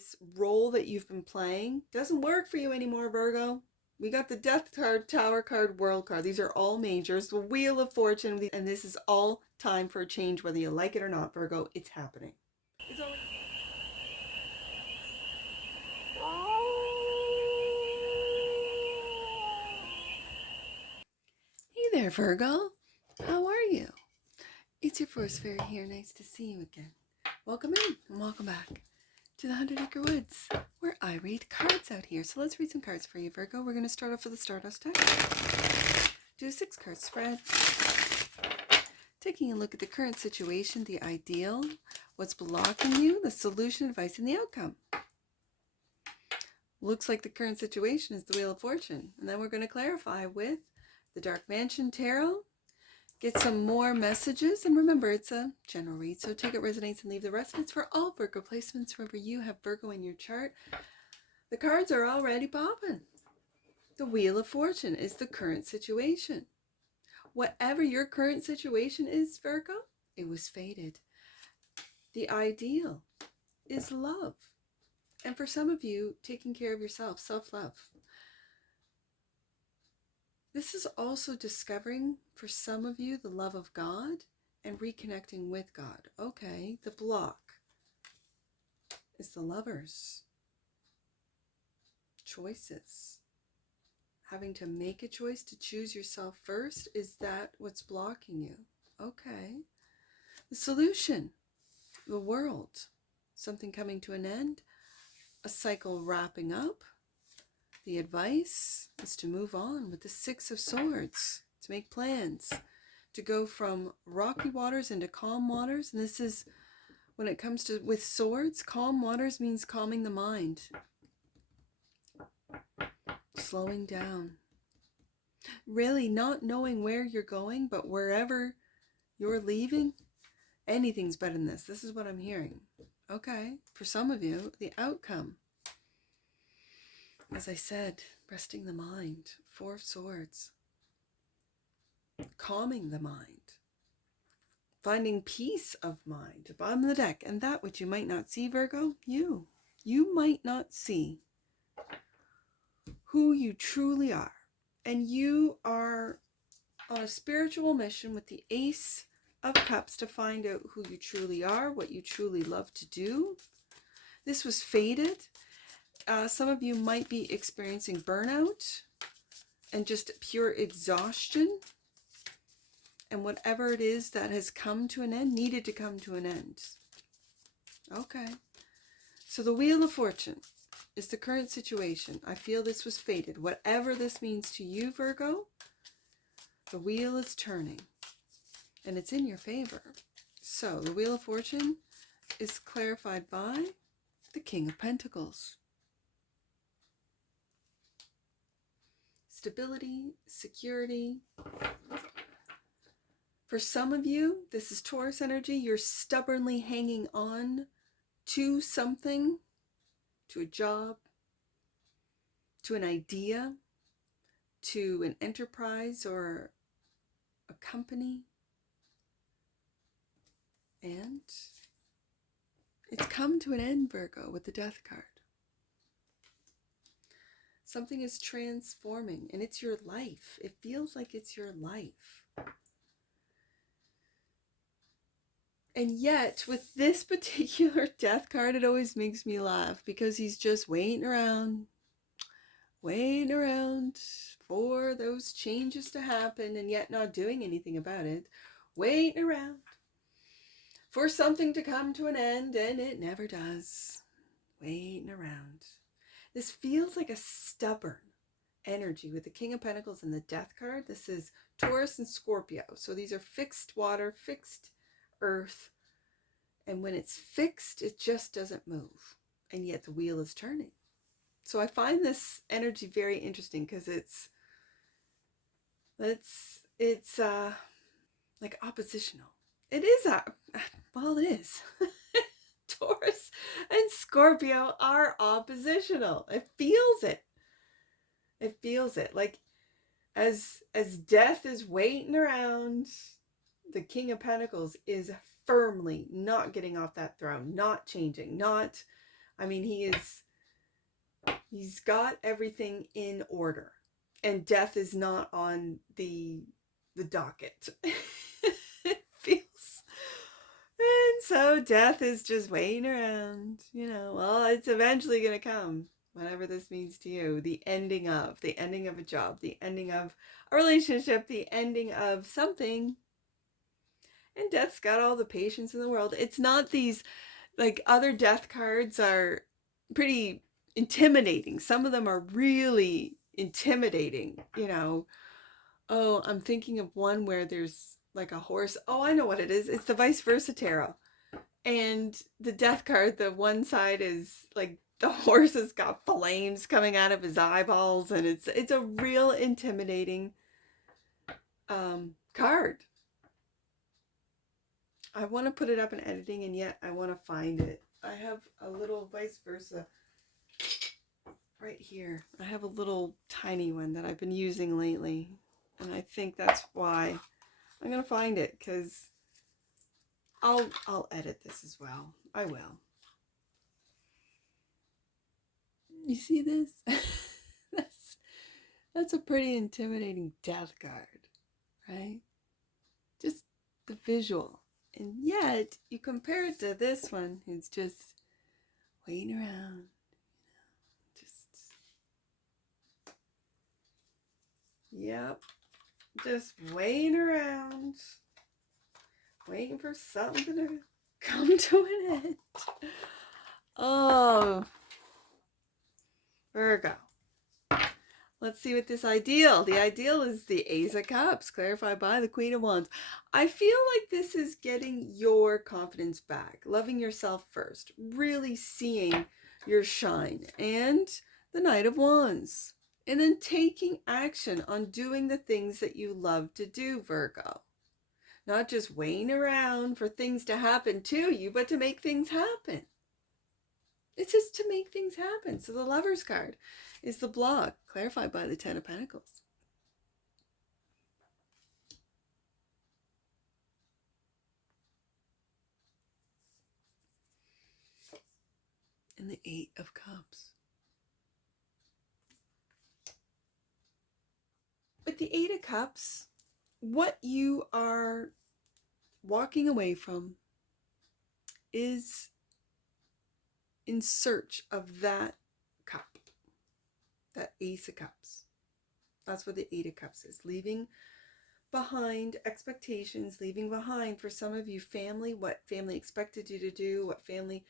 this role that you've been playing doesn't work for you anymore, Virgo. We got the Death card, Tower card, World card. These are all majors. The Wheel of Fortune. And this is all time for a change, whether you like it or not, Virgo. It's happening. It's already... Hey there, Virgo. How are you? It's your Force Fairy here. Nice to see you again. Welcome in and welcome back to the 100 Acre Woods, where I read cards out here. So let's read some cards for you, Virgo. We're going to start off with the Stardust deck. Do a 6-card spread. Taking a look at the current situation, the ideal, what's blocking you, the solution, advice, and the outcome. Looks like the current situation is the Wheel of Fortune. And then we're going to clarify with the Dark Mansion Tarot. Get some more messages, and remember, it's a general read, so take it resonates and leave the rest. It's for all Virgo placements. Remember, you have Virgo in your chart. The cards are already popping. The Wheel of Fortune is the current situation. Whatever your current situation is, Virgo, it was fated. The ideal is love. And for some of you, taking care of yourself, self-love. This is also discovering, for some of you, the love of God and reconnecting with God. Okay, the block is the Lovers. Choices. Having to make a choice to choose yourself first. Is that what's blocking you? Okay. The solution. The world. Something coming to an end. A cycle wrapping up. The advice is to move on with the 6 of Swords, to make plans, to go from rocky waters into calm waters. And this is, when it comes to, with swords, calm waters means calming the mind, slowing down, really not knowing where you're going, but wherever you're leaving, anything's better than this. This is what I'm hearing. Okay, for some of you, the outcome. As I said, resting the mind, 4 of Swords, calming the mind, finding peace of mind, bottom of the deck, and that which you might not see, Virgo, you might not see who you truly are, and you are on a spiritual mission with the Ace of Cups to find out who you truly are, what you truly love to do. This was fated. Some of you might be experiencing burnout and just pure exhaustion. And whatever it is that has come to an end, needed to come to an end. Okay. So the Wheel of Fortune is the current situation. I feel this was fated. Whatever this means to you, Virgo, the wheel is turning. And it's in your favor. So the Wheel of Fortune is clarified by the King of Pentacles. Stability, security. For some of you, this is Taurus energy. You're stubbornly hanging on to something, to a job, to an idea, to an enterprise or a company. And it's come to an end, Virgo, with the Death card. Something is transforming, and it's your life. It feels like it's your life. And yet, with this particular Death card, it always makes me laugh because he's just waiting around for those changes to happen and yet not doing anything about it. Waiting around for something to come to an end, and it never does. Waiting around. This feels like a stubborn energy with the King of Pentacles and the Death card. This is Taurus and Scorpio. So these are fixed water, fixed earth. And when it's fixed, it just doesn't move. And yet the wheel is turning. So I find this energy very interesting because it's like oppositional. It is, well, it is. Taurus and Scorpio are oppositional. It feels it. It feels it. Like as death is waiting around, the King of Pentacles is firmly not getting off that throne, not changing, not I mean, he's got everything in order, and death is not on the docket. It feels, and so death is just waiting around, well, it's eventually going to come, whatever this means to you. The ending of a job, the ending of a relationship, the ending of something. And death's got all the patience in the world. It's not these, like, other death cards are pretty intimidating. Some of them are really intimidating, Oh, I'm thinking of one where there's like a horse. Oh, I know what it is. It's the vice versa tarot. And the death card, the one side is like the horse has got flames coming out of his eyeballs, and it's a real intimidating card. I want to put it up in editing, and yet I want to find it. I have a little vice versa right here. I have a little tiny one that I've been using lately, and I think that's why. I'm gonna find it, because I'll edit this as well. I will. You see this? That's a pretty intimidating death card, right? Just the visual. And yet, you compare it to this one, who's just waiting around, just waiting around, waiting for something to come to an end. Oh, Virgo. Let's see what the ideal is the Ace of Cups, clarified by the Queen of Wands. I feel like this is getting your confidence back, loving yourself first, really seeing your shine, and the Knight of Wands. And then taking action on doing the things that you love to do, Virgo. Not just waiting around for things to happen to you, but to make things happen. It's just to make things happen. So the Lover's card is the block, clarified by the Ten of Pentacles. And the Eight of Cups. With the Eight of Cups, what you are walking away from is in search of that cup, that Ace of Cups. That's what the Eight of Cups is. Leaving behind expectations, leaving behind, for some of you, family, what family expected you to do, what family,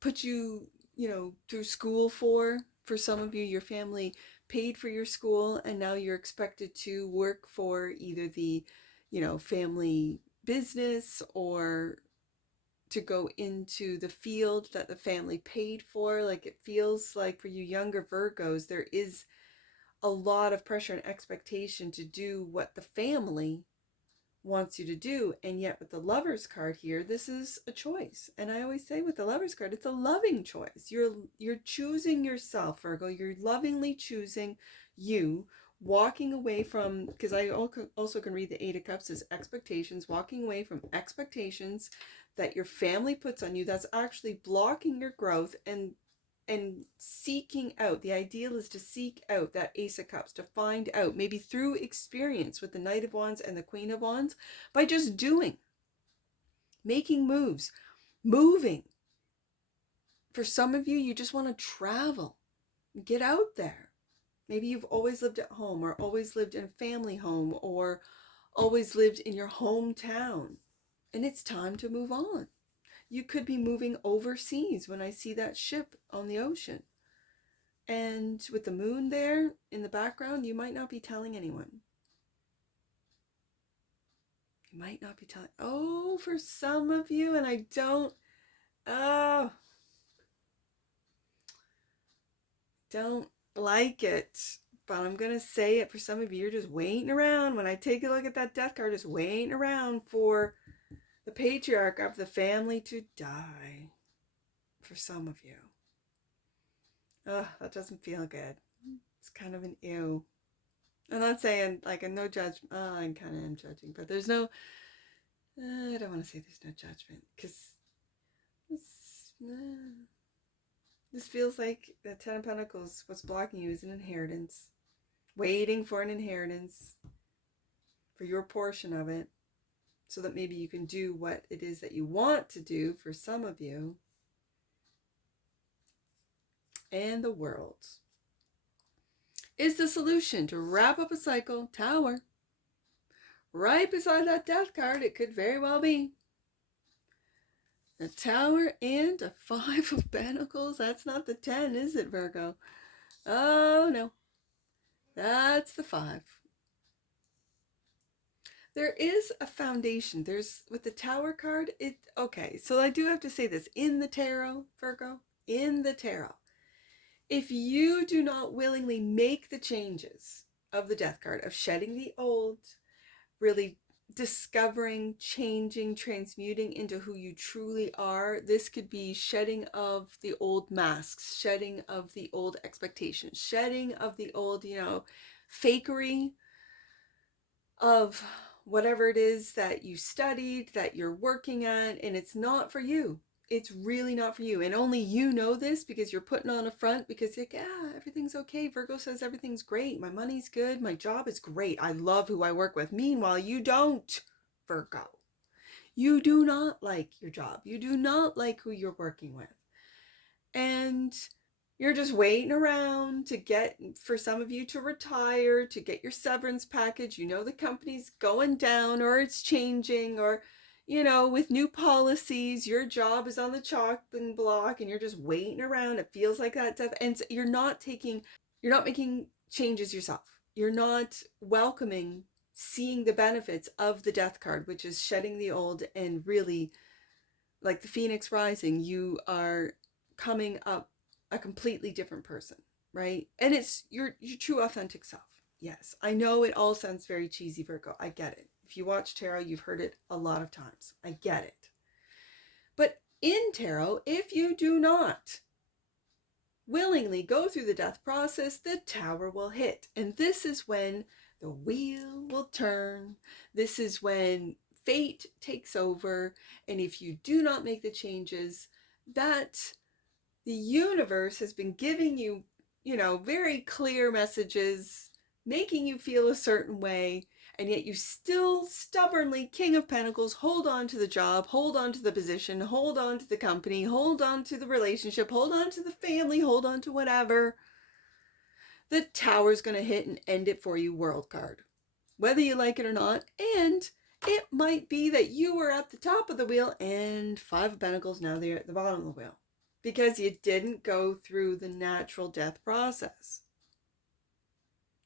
put you, through school for. For some of you, your family paid for your school, and now you're expected to work for either the, family business, or to go into the field that the family paid for. Like, it feels like for you younger Virgos, there is a lot of pressure and expectation to do what the family wants you to do. And yet with the Lover's card here, this is a choice. And I always say with the Lover's card, it's a loving choice. You're choosing yourself, Virgo. You're lovingly choosing you, walking away from, because I also can read the Eight of Cups as expectations, walking away from expectations that your family puts on you that's actually blocking your growth, and seeking out. The ideal is to seek out that Ace of Cups, to find out, maybe through experience with the Knight of Wands and the Queen of Wands, by just doing, making moves, moving. For some of you, you just want to travel, get out there. Maybe you've always lived at home, or always lived in a family home, or always lived in your hometown, and it's time to move on. You could be moving overseas when I see that ship on the ocean. And with the moon there in the background, you might not be telling anyone. You might not be telling. Oh, for some of you, and I don't like it. But I'm going to say it for some of you. You're just waiting around. When I take a look at that death card, just waiting around for the patriarch of the family to die. For some of you. That doesn't feel good. It's kind of an ew. I'm not saying, like, a no judgment. I kind of am judging, but there's no, I don't want to say there's no judgment, because This feels like the Ten of Pentacles, what's blocking you is an inheritance. Waiting for an inheritance, for your portion of it, so that maybe you can do what it is that you want to do for some of you. And the World is the solution to wrap up a cycle. Tower. Right beside that Death card, it could very well be. A Tower and a Five of Pentacles. That's not the 10, is it, Virgo? Oh, no. That's the 5. There is a foundation. There's, with the Tower card, okay, so I do have to say this. In the tarot, Virgo, in the tarot, if you do not willingly make the changes of the Death card, of shedding the old, really discovering, changing, transmuting into who you truly are, this could be shedding of the old masks, shedding of the old expectations, shedding of the old, fakery of whatever it is that you studied, that you're working at, and it's not for you. It's really not for you. And only you know this because you're putting on a front because like, yeah, everything's okay. Virgo says everything's great. My money's good. My job is great. I love who I work with. Meanwhile, you don't, Virgo. You do not like your job. You do not like who you're working with. And you're just waiting around to get, for some of you to retire, to get your severance package. You know the company's going down or it's changing, or with new policies, your job is on the chopping block and you're just waiting around. It feels like that stuff. And you're not making changes yourself. You're not welcoming, seeing the benefits of the Death card, which is shedding the old and really, like the Phoenix rising, you are coming up a completely different person, right? And it's your true authentic self. Yes, I know it all sounds very cheesy, Virgo. I get it. If you watch tarot, you've heard it a lot of times. I get it. But in tarot, if you do not willingly go through the death process, the Tower will hit. And this is when the wheel will turn. This is when fate takes over. And if you do not make the changes that the universe has been giving you, very clear messages, making you feel a certain way, and yet you still stubbornly, King of Pentacles, hold on to the job, hold on to the position, hold on to the company, hold on to the relationship, hold on to the family, hold on to whatever. The Tower's going to hit and end it for you, World card. Whether you like it or not. And it might be that you were at the top of the wheel and Five of Pentacles, now they're at the bottom of the wheel. Because you didn't go through the natural death process.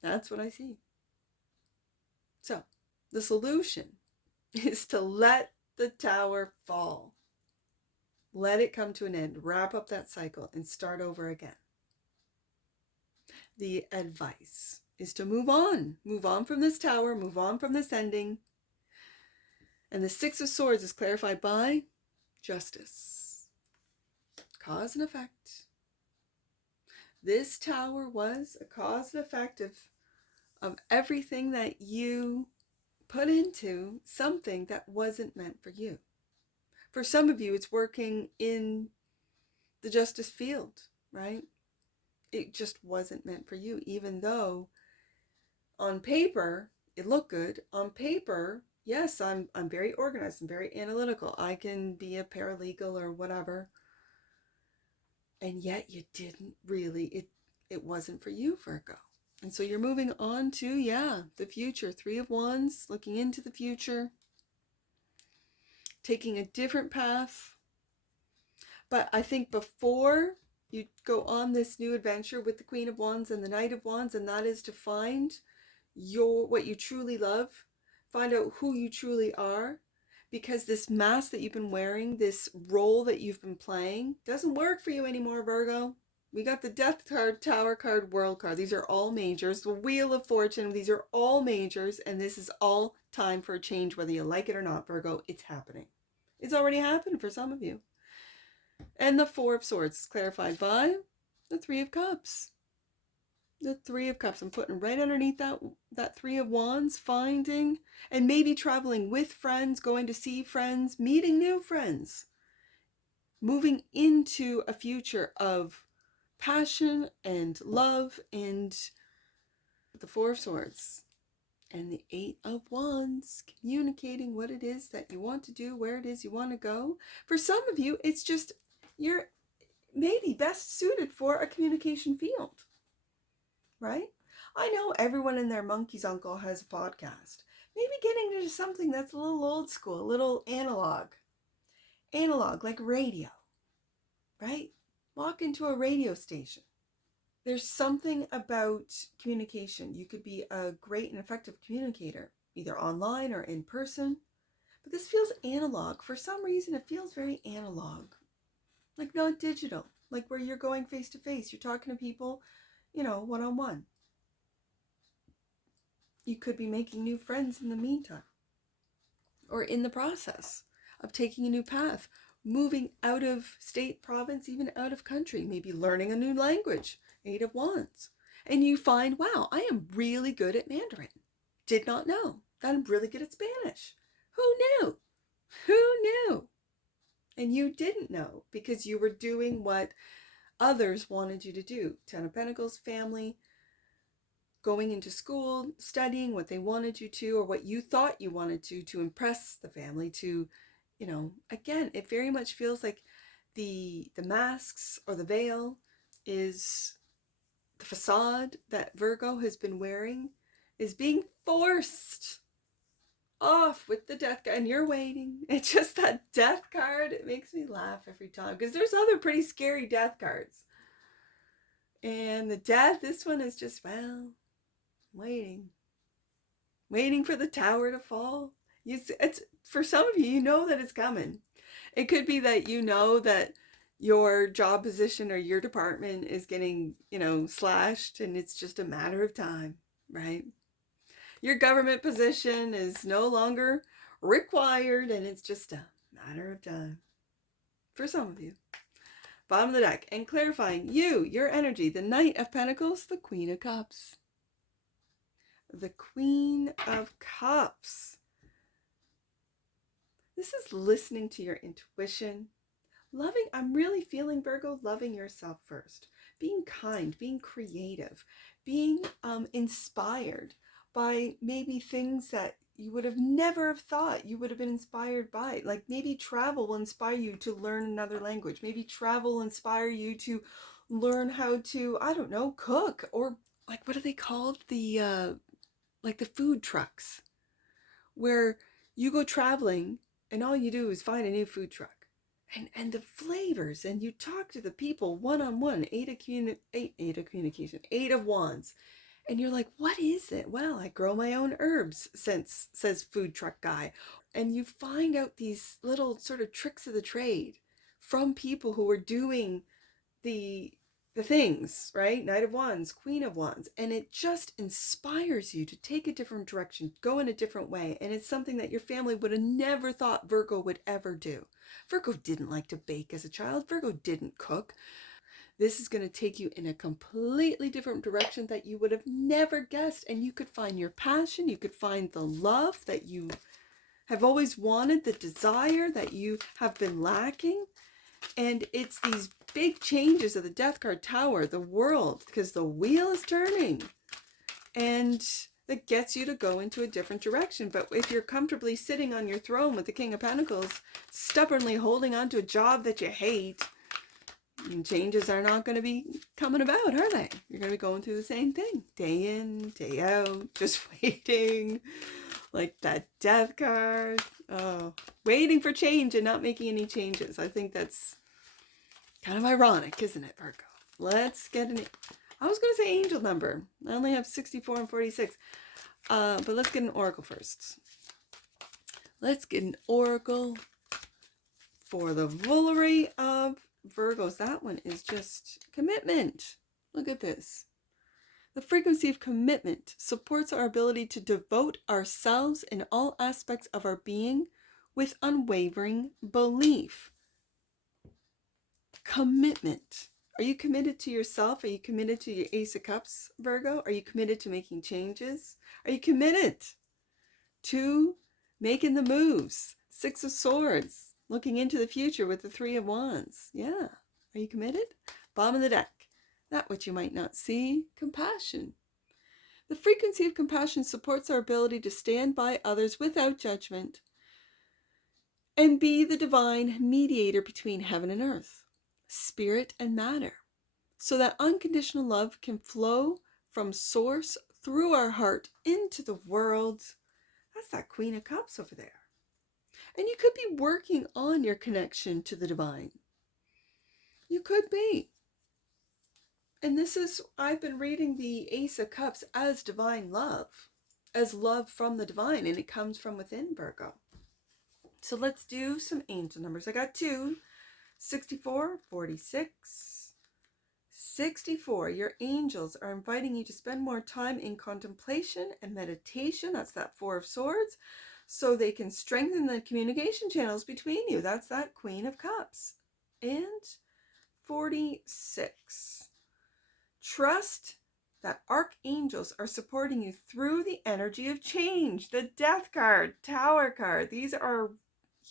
That's what I see. So, the solution is to let the Tower fall. Let it come to an end. Wrap up that cycle and start over again. The advice is to move on. Move on from this Tower. Move on from this ending. And the Six of Swords is clarified by justice. Cause and effect. This Tower was a cause and effect of everything that you put into something that wasn't meant for you. For some of you, it's working in the justice field, right? It just wasn't meant for you, even though on paper, it looked good. On paper, yes, I'm very organized. I'm very analytical. I can be a paralegal or whatever. And yet you didn't really, it wasn't for you, Virgo. And so you're moving on to, the future. Three of Wands, looking into the future. Taking a different path. But I think before you go on this new adventure with the Queen of Wands and the Knight of Wands, and that is to find what you truly love. Find out who you truly are. Because this mask that you've been wearing, this role that you've been playing, doesn't work for you anymore, Virgo. We got the Death card, Tower card, World card. These are all majors. The Wheel of Fortune, these are all majors. And this is all time for a change, whether you like it or not, Virgo. It's happening. It's already happened for some of you. And the Four of Swords is clarified by the Three of Cups. The Three of Cups. I'm putting right underneath that Three of Wands, finding and maybe traveling with friends, going to see friends, meeting new friends, moving into a future of passion and love and the Four of Swords. And the Eight of Wands, communicating what it is that you want to do, where it is you want to go. For some of you, it's just you're maybe best suited for a communication field, right? I know everyone and their monkey's uncle has a podcast. Maybe getting into something that's a little old school, a little analog like radio, right? Walk into a radio station. There's something about communication. You could be a great and effective communicator, either online or in person. But this feels analog. For some reason, it feels very analog. Like not digital. Like where you're going face to face. You're talking to people, one-on-one. You could be making new friends in the meantime. Or in the process of taking a new path. Moving out of state, province, even out of country. Maybe learning a new language. Eight of Wands. And you find, wow, I am really good at Mandarin. Did not know that I'm really good at Spanish. Who knew? Who knew? And you didn't know because you were doing what others wanted you to do. Ten of Pentacles, family, going into school, studying what they wanted you to or what you thought you wanted to impress the family, to, again, it very much feels like the masks or the veil is the facade that Virgo has been wearing is being forced off with the death card. And you're waiting. It's just that death card. It makes me laugh every time because there's other pretty scary death cards. And the death, this one is just, well, waiting for the tower to fall. It's for some of you, that it's coming. It could be that that your job position or your department is getting, slashed, and it's just a matter of time, right? Your government position is no longer required, and it's just a matter of time for some of you. Bottom of the deck, and clarifying your energy, the Knight of Pentacles, the Queen of Cups. The Queen of Cups. This is listening to your intuition. I'm really feeling, Virgo, loving yourself first. Being kind, being creative, being inspired by maybe things that you would have never have thought you would have been inspired by. Like maybe travel will inspire you to learn another language. Maybe travel will inspire you to learn how to, I don't know, cook, or like, what are they called? The food trucks, where you go traveling and all you do is find a new food truck. And the flavors, and you talk to the people one-on-one. Eight of communication, Eight of Wands. And you're like, what is it? Well, I grow my own herbs, says food truck guy. And you find out these little sort of tricks of the trade from people who are doing the things, right? Knight of Wands, Queen of Wands. And it just inspires you to take a different direction, go in a different way. And it's something that your family would have never thought Virgo would ever do. Virgo didn't like to bake as a child. Virgo didn't cook. This is going to take you in a completely different direction that you would have never guessed. And you could find your passion. You could find the love that you have always wanted, the desire that you have been lacking. And it's these big changes of the Death card, Tower, the world, because the wheel is turning. And that gets you to go into a different direction. But if you're comfortably sitting on your throne with the King of Pentacles, stubbornly holding on to a job that you hate, changes are not going to be coming about, are they? You're going to be going through the same thing, day in, day out, just waiting, like that Death card. Oh, waiting for change and not making any changes. I think that's kind of ironic, isn't it, Virgo? Let's get I was going to say angel number. I only have 64 and 46. But let's get an oracle first. Let's get an oracle for the Vullery of Virgos. That one is just commitment. Look at this. The frequency of commitment supports our ability to devote ourselves in all aspects of our being with unwavering belief. Commitment. Are you committed to yourself? Are you committed to your Ace of Cups, Virgo? Are you committed to making changes? Are you committed to making the moves? Six of Swords. Looking into the future with the Three of Wands. Yeah. Are you committed? Bottom of the deck. that which you might not see, compassion. The frequency of compassion supports our ability to stand by others without judgment and be the divine mediator between heaven and earth, spirit and matter, so that unconditional love can flow from source through our heart into the world. That's that Queen of Cups over there. And you could be working on your connection to the divine. You could be. And this is, I've been reading the Ace of Cups as divine love, as love from the divine, and it comes from within, Virgo. So let's do some angel numbers. I got 2, 64, 46, 64. Your angels are inviting you to spend more time in contemplation and meditation. That's that 4 of Swords. So they can strengthen the communication channels between you. That's that Queen of Cups. And 46. Trust that archangels are supporting you through the energy of change. The Death card, Tower card. These are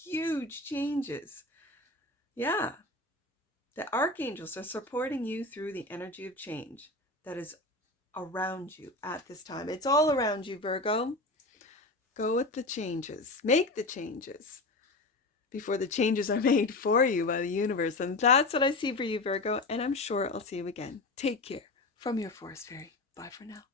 huge changes. Yeah. The archangels are supporting you through the energy of change that is around you at this time. It's all around you, Virgo. Go with the changes. Make the changes before the changes are made for you by the universe. And that's what I see for you, Virgo. And I'm sure I'll see you again. Take care. From your Forest Fairy. Bye for now.